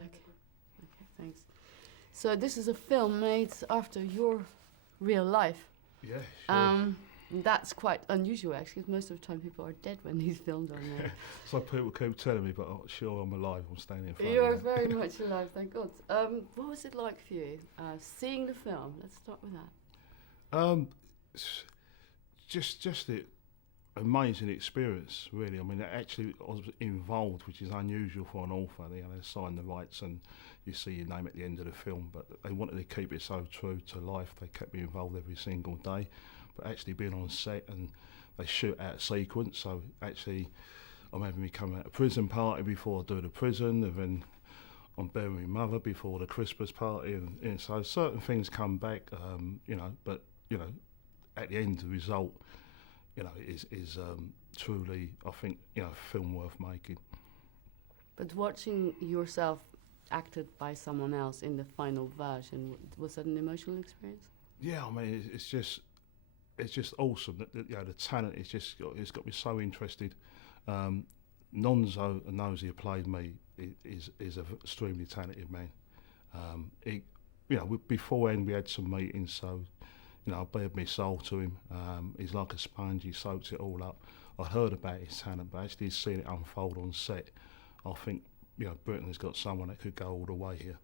Okay. Okay, thanks. So this is a film made after your real life. Yeah, sure. That's quite unusual, actually, 'cause most of the time people are dead when these films are made. So people keep telling me, but sure I'm alive. I'm standing in front You're of you. very much alive, thank God. What was it like for you seeing the film? Let's start with that. S- just the amazing experience, really. I mean, actually, I was involved, which is unusual for an author. They sign the rights and you see your name at the end of the film, but they wanted to keep it so true to life. They kept me involved every single day. But actually being on set and they shoot out a sequence, so actually I'm having me come out a prison party before I do the prison, and then I'm burying my mother before the Christmas party, and so certain things come back, but at the end the result, is truly, I think, a film worth making. But watching yourself acted by someone else in the final version, was that an emotional experience? Yeah, I mean, it's just awesome. The talent it's got me so interested. Nonso, Anozie, who played me, is an extremely talented man. Beforehand we had some meetings, so I bared my soul to him. He's like a sponge; he soaks it all up. I heard about his talent, but actually seeing it unfold on set, I think Britain has got someone that could go all the way here.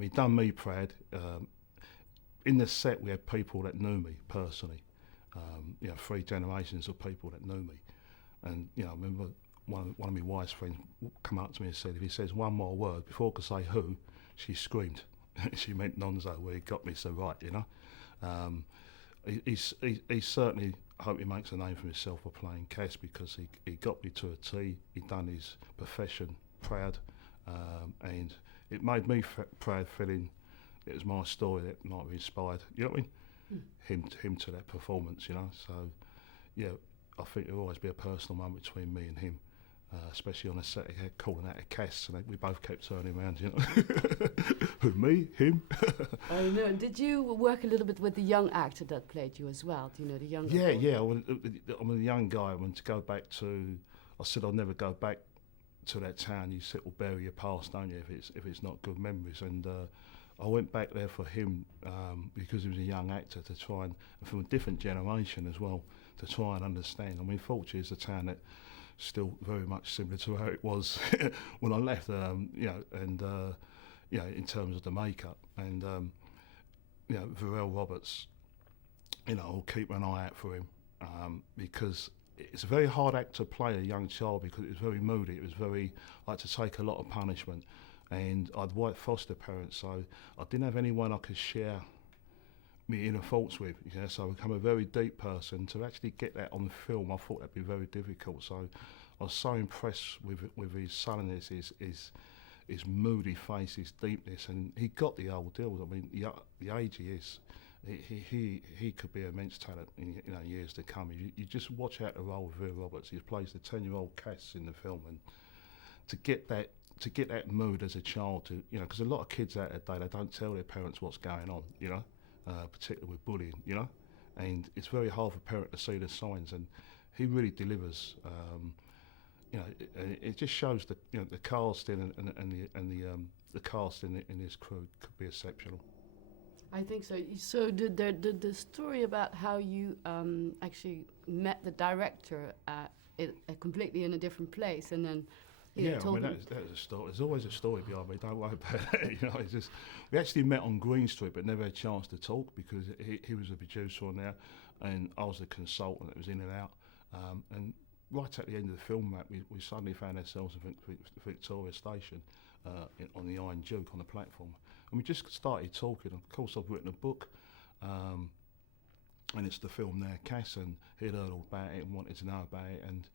He done me proud. In the set, we had people that knew me personally. 3 generations of people that knew me, and I remember one of my wife's friends come up to me and said, if he says one more word before I could say who, she screamed. She meant Nonso, where he got me so right. He certainly, I hope he makes a name for himself for playing Cass, because he got me to a T. He done his profession proud, and it made me proud, feeling it was my story that might have inspired, you know what I mean? Him to that performance, So, yeah, I think there'll always be a personal moment between me and him, especially on a set. He had calling out a Cass, and we both kept turning around, Who, me? Him? I know. Did you work a little bit with the young actor that played you as well? Do you know the younger Yeah, boy? yeah. I'm a young guy. To go back to, I said I'll never go back to that town. You sit or bury your past, don't you? If it's not good memories, and I went back there for him because he was a young actor, to try and from a different generation as well, to try and understand. I mean, fortunately, it's a town that still very much similar to how it was when I left. In terms of the makeup, and Varel Roberts, I'll keep an eye out for him because it's a very hard act to play a young child, because it was very moody. It was very like to take a lot of punishment, and I'd white foster parents, so I didn't have anyone I could share my inner thoughts with. So I become a very deep person. To actually get that on film, I thought that'd be very difficult. So I was so impressed with his sullenness, his moody face, his deepness, and he got the old deal. I mean, the age he is, he could be immense talent in years to come. You just watch out the role of Vera Roberts. He plays the 10-year-old Cass in the film, and to get that mood as a child, because a lot of kids out there, they don't tell their parents what's going on, particularly with bullying, and it's very hard for a parent to see the signs, and he really delivers. It just shows that the casting and the cast in this crew could be exceptional. I think so. So the story about how you actually met the director completely in a different place, and then told I mean, that is a story. There's always a story behind me. Don't worry about it. It's just, we actually met on Green Street, but never had a chance to talk, because he was a producer on there, and I was a consultant that was in and out. And right at the end of the film, we suddenly found ourselves in Victoria Station on the Iron Duke on the platform, and we just started talking. Of course, I've written a book, and it's the film there, Cass, and he'd heard all about it and wanted to know about it, and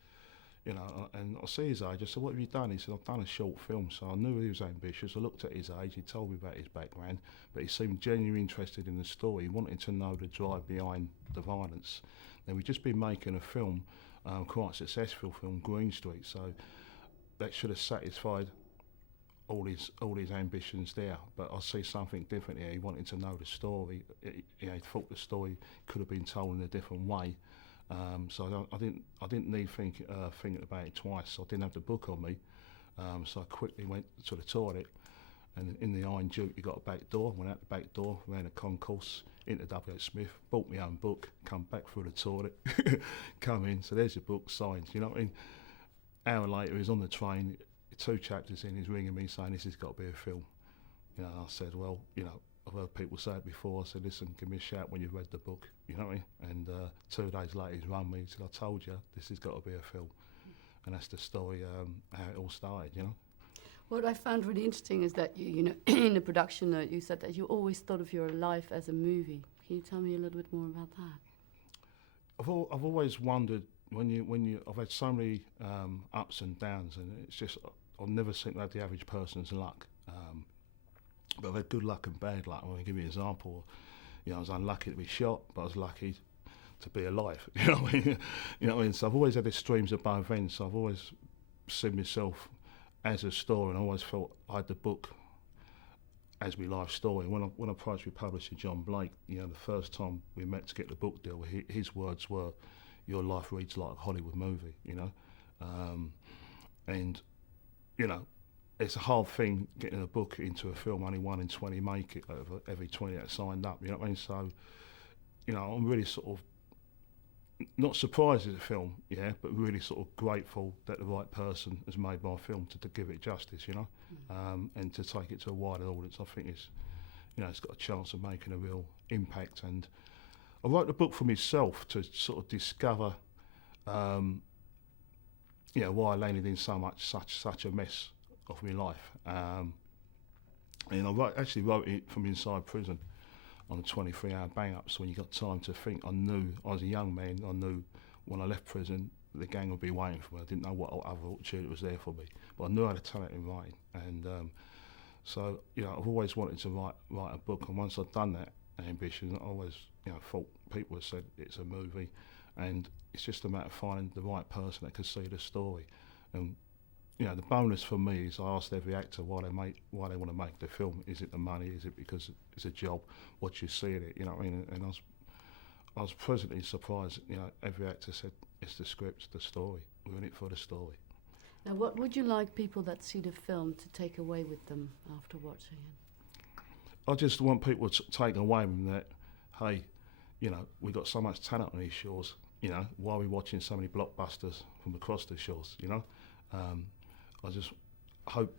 and I see his age. I said, "What have you done?" He said, "I've done a short film." So I knew he was ambitious. I looked at his age. He told me about his background, but he seemed genuinely interested in the story. He wanted to know the drive behind the violence. Now, we've just been making a film, quite a successful film, Green Street. So that should have satisfied all his ambitions there. But I see something different here. He wanted to know the story. He thought the story could have been told in a different way. So I didn't need thinking about it twice. I didn't have the book on me, so I quickly went to the toilet, And in the Iron Duke, you got a back door. Went out the back door, ran a concourse into W.H. Smith, bought my own book, come back through the toilet, come in. So there's your book signed. You know what I mean? Hour later, he's on the train. 2 chapters in, he's ringing me saying this has got to be a film. You know, I said, well, you know, I've heard people say it before. I said, listen, give me a shout when you've read the book. You know what I mean? And 2 days later, he's rung me. He said, I told you, this has got to be a film. And that's the story, how it all started, you know. What I found really interesting is that you know, in the production note, you said that you always thought of your life as a movie. Can you tell me a little bit more about that? I've always wondered I've had so many ups and downs, and it's just I've never seemed to have the average person's luck. But I've had good luck and bad luck. I'm going to give you an example. You know, I was unlucky to be shot, but I was lucky to be alive. You know what I mean? You know what I mean? So I've always had the streams of both ends. So I've always seen myself as a story, and I always felt I had the book as my life story. When I approached with publisher John Blake, you know, the first time we met to get the book deal, his words were, "Your life reads like a Hollywood movie," you know, and you know, it's a hard thing getting a book into a film. Only 1 in 20 make it over every 20 that signed up. You know what I mean? So, you know, I'm really sort of not surprised at the film, yeah, but really sort of grateful that the right person has made my film to give it justice, you know, and to take it to a wider audience. I think it's, you know, it's got a chance of making a real impact. And I wrote the book for myself to sort of discover, you know, why I landed in such a mess of my life. And I actually wrote it from inside prison on a 23-hour bang-up, so when you got time to think, I knew, I was a young man, I knew when I left prison, the gang would be waiting for me. I didn't know what other opportunity was there for me, but I knew I had to tell it in writing. And so, you know, I've always wanted to write a book, and once I'd done that ambition, I always, you know, thought people had said it's a movie, and it's just a matter of finding the right person that could see the story. And you know, the bonus for me is I asked every actor why they want to make the film. Is it the money? Is it because it's a job? What you see in it? You know what I mean? And I was pleasantly surprised. You know, every actor said it's the script, the story. We're in it for the story. Now, what would you like people that see the film to take away with them after watching it? I just want people to take away from that. Hey, you know, we got so much talent on these shores. You know, why are we watching so many blockbusters from across the shores? You know. I just hope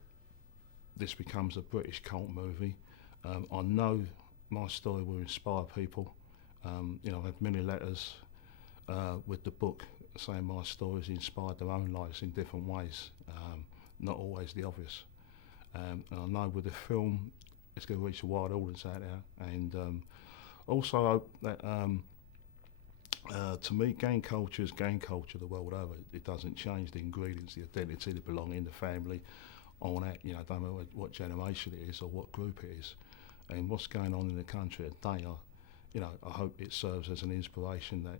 this becomes a British cult movie. I know my story will inspire people. You know, I've had many letters with the book saying my story has inspired their own lives in different ways, not always the obvious. And I know with the film, it's going to reach a wide audience out there. And also I hope that, to me, gang culture is gang culture the world over. It doesn't change the ingredients, the identity, the belonging, the family, all that. You know, don't matter what generation it is or what group it is. And what's going on in the country today, you know, I hope it serves as an inspiration that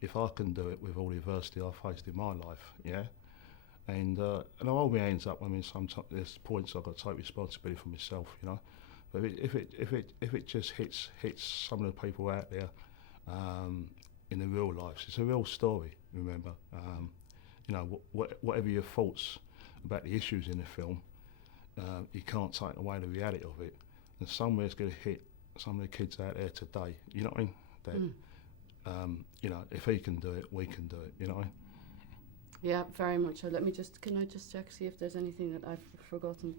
if I can do it with all the adversity I've faced in my life, yeah, and I hold my hands up. I mean, sometimes there's points I've got to take responsibility for myself, you know. But if it just hits some of the people out there. In the real lives, it's a real story. Remember, you know, whatever your thoughts about the issues in the film, you can't take away the reality of it. And somewhere it's going to hit some of the kids out there today. You know what I mean? That you know, if he can do it, we can do it. You know what I mean? Yeah, very much so. Can I just check, see if there's anything that I've forgotten?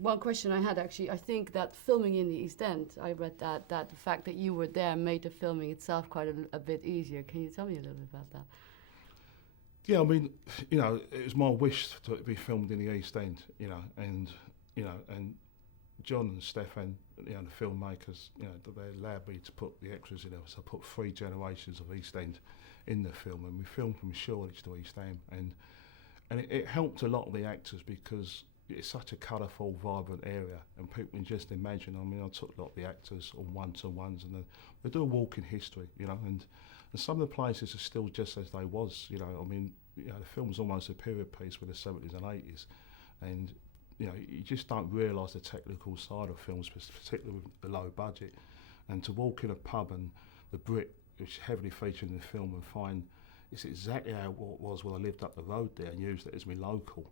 One question I had, actually, I think that filming in the East End, I read that the fact that you were there made the filming itself quite a bit easier. Can you tell me a little bit about that? Yeah, I mean, you know, it was my wish to be filmed in the East End, you know, and John and Stefan, you know, the filmmakers, you know, they allowed me to put the extras in there. So I put 3 generations of East End in the film, and we filmed from Shoreditch to East End, and it helped a lot of the actors because it's such a colourful, vibrant area, and people can just imagine. I mean, I took a lot of the actors on one-to-ones, and they do a walk in history, you know, and some of the places are still just as they was, you know. I mean, you know, the film's almost a period piece with the 70s and 80s, and you know, you just don't realise the technical side of films, particularly with the low budget. And to walk in a pub and the Brit, which is heavily featured in the film, and find it's exactly how it was when I lived up the road there and used it as my local.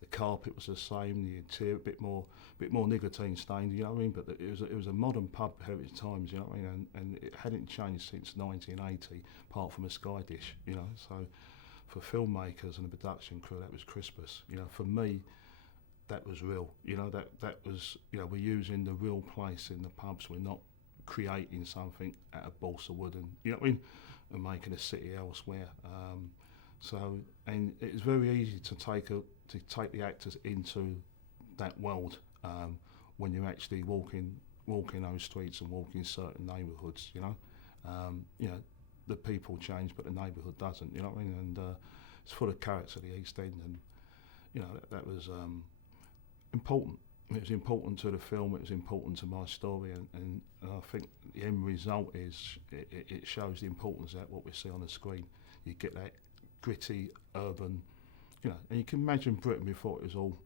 The carpet was the same, the interior a bit more nicotine stained, you know what I mean? But it was a modern pub heritage times, you know what I mean? And it hadn't changed since 1980, apart from a sky dish, you know. So for filmmakers and the production crew, that was Crispus. You know, for me, that was real. You know, that was, you know, we're using the real place in the pubs. We're not creating something out of balsa wood and, you know what I mean, and making a city elsewhere. So, and it's very easy to take the actors into that world when you're actually walking those streets and walking certain neighbourhoods. You know, the people change, but the neighbourhood doesn't. You know what I mean? And it's full of character, the East End, and you know that was important. It was important to the film. It was important to my story, and I think the end result is it shows the importance of what we see on the screen. You get that gritty, urban, you know, and you can imagine Britain before it was all,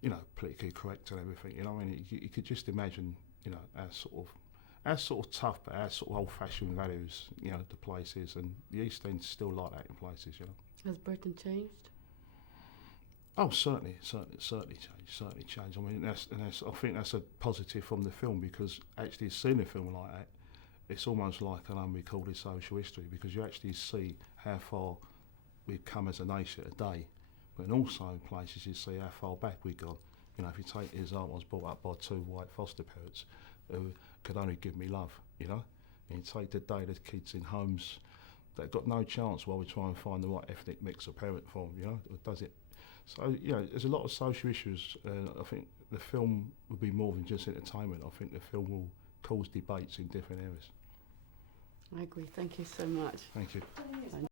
you know, politically correct and everything. You know, I mean, you could just imagine, you know, our sort of tough, but our sort of old-fashioned values, you know, the places, and the East End's still like that in places, you know. Has Britain changed? Oh, certainly changed. I mean, I think that's a positive from the film, because actually seeing a film like that, it's almost like an unrecorded social history, because you actually see how far we've come as a nation today, but also in places you see how far back we've gone. You know, if you take his I was brought up by 2 white foster parents who could only give me love, you know, and you take the day there's kids in homes that got no chance while we try and find the right ethnic mix of parent for them, you know, or does it? So, you know, there's a lot of social issues. I think the film will be more than just entertainment. I think the film will cause debates in different areas. I agree. Thank you so much. Thank you.